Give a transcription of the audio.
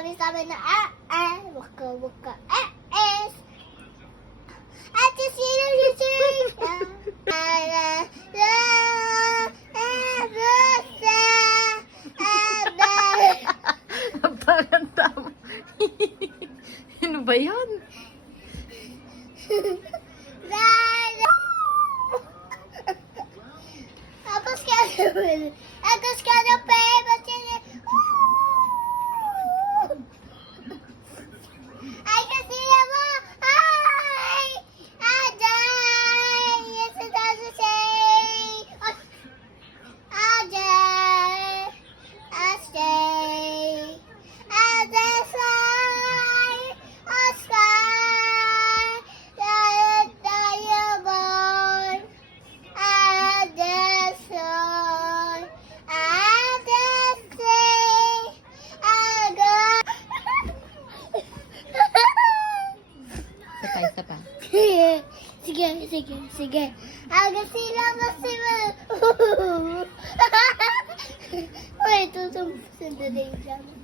sabi na waka, es. At the Parang tama. Ano ba yan? Tapos ka na ay, kasi mo! Ay! Ajay! Yes, it doesn't say! Ajay! Ajay! Ajay! Oscar! Diamond! Adeson! Adesay! Aga! Isa pa. Sige. Aga sila masima. Uy, ito sa sandali dyan.